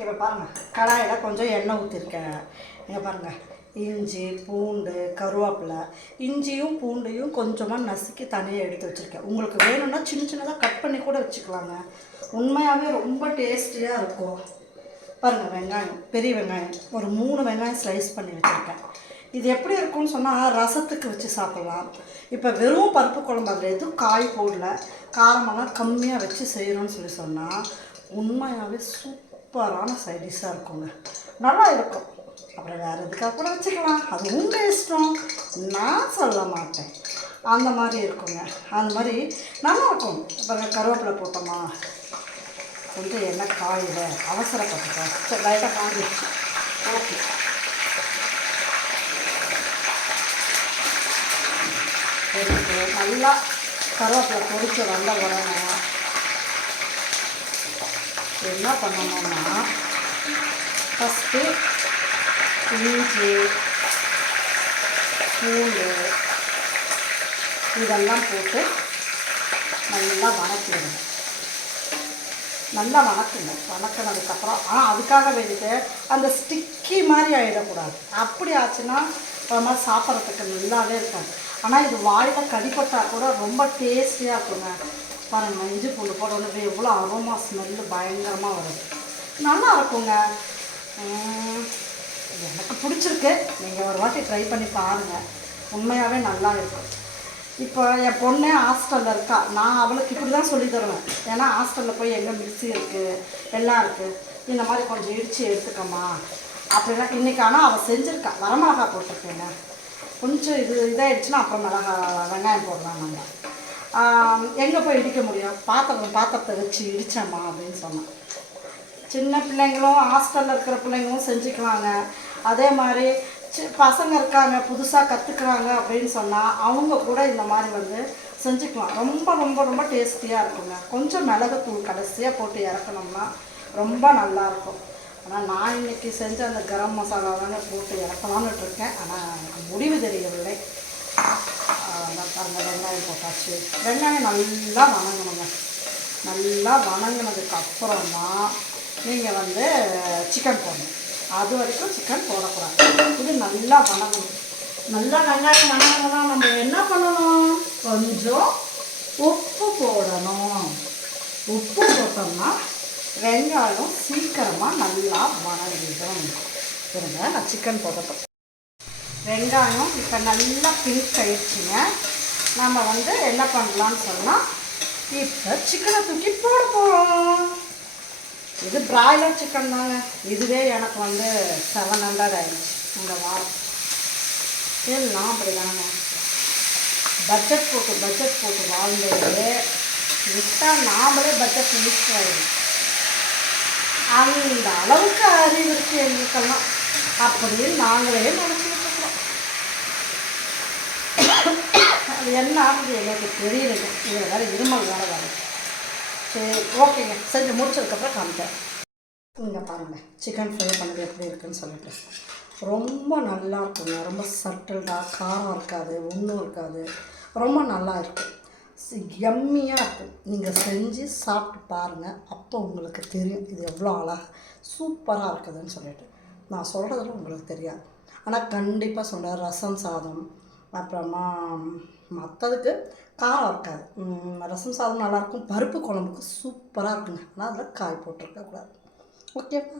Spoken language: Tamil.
இப்போ பாருங்கள், கடாயில் கொஞ்சம் எண்ணெய் ஊற்றிருக்கேன். இங்கே பாருங்கள், இஞ்சி பூண்டு கருவேப்பிலை, இஞ்சியும் பூண்டையும் கொஞ்சமாக நசுக்கி தனியாக எடுத்து வச்சுருக்கேன். உங்களுக்கு வேணும்னா சின்ன சின்னதாக கட் பண்ணி கூட வச்சுக்கலாங்க. உண்மையாகவே ரொம்ப டேஸ்டியாக இருக்கும். பாருங்கள், வெங்காயம், பெரிய வெங்காயம் ஒரு 3 வெங்காயம் ஸ்லைஸ் பண்ணி வச்சுருக்கேன். இது எப்படி இருக்கும்னு சொன்னால் ரசத்துக்கு வச்சு சாப்பிட்லாம். இப்போ வெறும் பருப்பு குழம்பு அதில் எதுவும் காய் போடல, காரமெல்லாம் கம்மியாக வச்சு செய்கிறோன்னு சொன்னால் உண்மையாகவே சூப்பரான சைடிஷாக இருக்குங்க. நல்லா இருக்கும். அப்புறம் வேறு எதுக்காக கூட வச்சுக்கலாம், அது உங்கள் இஷ்டம், நான் சொல்ல மாட்டேன். அந்த மாதிரி இருக்குங்க. அந்த மாதிரி நல்லாயிருக்கும். இப்போ கருவேப்பிலை போட்டோமா, கொஞ்சம் எண்ணெய் காயில அவசரப்பட்டுட்டோம், சரி லைட்டாக காஞ்சிடுச்சு. ஓகே, நல்லா கருவேப்பிலை பொரிச்சு வந்த உடனே என்ன பண்ணணும்னா, ஃபஸ்ட்டு இஞ்சி பூண்டு இதெல்லாம் போட்டு நல்லா வணக்கிடுங்க. நல்லா வணக்கினதுக்கப்புறம் அதுக்காக வேண்டிட்டு அந்த ஸ்டிக்கி மாதிரி ஆகிடக்கூடாது. அப்படி ஆச்சுன்னா ஒரு மாதிரி சாப்பிட்றதுக்கு நல்லாவே இருக்காது. ஆனால் இது வாயில் கடிப்பட்டால் கூட ரொம்ப டேஸ்டியாக இருக்குங்க. பாருங்கள், இஞ்சி பூண்டு போடணும், எவ்வளோ அரோமா ஸ்மெல்லு பயங்கரமாக வருது, நல்லா இருக்குங்க. எனக்கு பிடிச்சிருக்கு. நீங்கள் ஒரு வாட்டி ட்ரை பண்ணி பாருங்கள், உண்மையாகவே நல்லா இருக்கும். இப்போ என் பொண்ணே ஹாஸ்டலில் இருக்கா. நான் அவளுக்கு இப்படி தான் சொல்லி தருவேன். ஏன்னா ஹாஸ்டலில் போய் எங்கே மிக்ஸி இருக்குது, எல்லாம் இருக்குது, இந்த மாதிரி கொஞ்சம் இடித்து எடுத்துக்கம்மா அப்படிலாம். இன்றைக்கி ஆனால் அவள் செஞ்சுருக்கா. வரமிளகா போட்டிருக்கேங்க. கொஞ்சம் இதாகிடுச்சுன்னா அப்புறம் வெங்காயம் போடலாம். நம்ம எங்கே போய் இடிக்க முடியும், பாத்திரத்தை வச்சு இடித்தம்மா அப்படின்னு சொன்னான். சின்ன பிள்ளைங்களும் ஹாஸ்டலில் இருக்கிற பிள்ளைங்களும் செஞ்சுக்குவாங்க. அதே மாதிரி பசங்க இருக்காங்க, புதுசாக கற்றுக்குறாங்க அப்படின்னு சொன்னால் அவங்க கூட இந்த மாதிரி செஞ்சுக்கலாம். ரொம்ப ரொம்ப ரொம்ப டேஸ்டியாக இருக்குங்க. கொஞ்சம் மிளகுத்தூள் கடைசியாக போட்டு இறக்கணும்னா ரொம்ப நல்லாயிருக்கும். ஆனால் நான் இன்றைக்கி செஞ்ச அந்த கரம் மசாலா தாங்க போட்டு இறக்கலான்னு இருக்கேன். ஆனால் எனக்கு முடிவு தெரியவில்லை. அந்த வெங்காயம் போட்டாச்சு. வெங்காயம் நல்லா வணங்கணுங்க. நல்லா வணங்கினதுக்கப்புறம் தான் நீங்கள் சிக்கன் போடணும். அது வரைக்கும் சிக்கன் போடக்கூடாது. இது நல்லா வணங்கணும். நல்லா வெங்காயம் வணங்கினா நம்ம என்ன பண்ணணும், கொஞ்சம் உப்பு போடணும். உப்பு போட்டோம்னா வெங்காயம் சீக்கிரமாக நல்லா வணங்கிடும். இருங்க, நான் சிக்கன் போட்டோம். வெங்காயம் இப்போ நல்லா பிங்க் ஆயிடுச்சுங்க. நம்ம என்ன பண்ணலான்னு சொன்னால், இப்போ சிக்கனை தூக்கி போட போகிறோம். இது பிராய்லர் சிக்கன் தாங்க. இதுவே எனக்கு 700 ஆயிடுச்சு இந்த வாரம். எல்லாம் அப்படி தாங்க. பட்ஜெட் போட்டு வாழ்ந்தது விட்டால் நாமளே பட்ஜெட் மிஸ் ஆகிடும். அந்த அளவுக்கு அறிவு இருக்குது எங்களுக்கெல்லாம் அப்படின்னு நாங்களே நினச்சிக்கிட்டு இருக்கிறோம். அது என்ன ஆகுது எங்களுக்கு தெரியலைங்க. இதில் வேறு இருமல் வேறு வரும். சரி, ஓகேங்க, செஞ்சு முடிச்சதுக்கப்புறம் காமிக்கிறேன். இங்கே பாருங்கள், சிக்கன் ஃப்ரை பண்ணது எப்படி இருக்குதுன்னு சொல்லிட்டு ரொம்ப நல்லா இருக்குங்க. ரொம்ப சட்டில்டாக, காரம் இருக்காது, ஒன்றும் இருக்காது, ரொம்ப நல்லா இருக்கும். எம்மியாக இருக்கும். நீங்கள் செஞ்சு சாப்பிட்டு பாருங்கள், அப்போ உங்களுக்கு தெரியும் இது எவ்வளோ அழகாக சூப்பராக இருக்குதுன்னு சொல்லிட்டு. நான் சொல்கிறதுல உங்களுக்கு தெரியாது. ஆனால் கண்டிப்பாக சொல்கிறேன், ரசம் சாதம் அப்புறமா மற்றதுக்கு காரம் இருக்காது. ரசம் சாதம் நல்லாயிருக்கும். பருப்பு குழம்புக்கு சூப்பராக இருக்குங்க. ஆனால் அதில் காய் போட்டிருக்கக்கூடாது. ஓகேப்பா.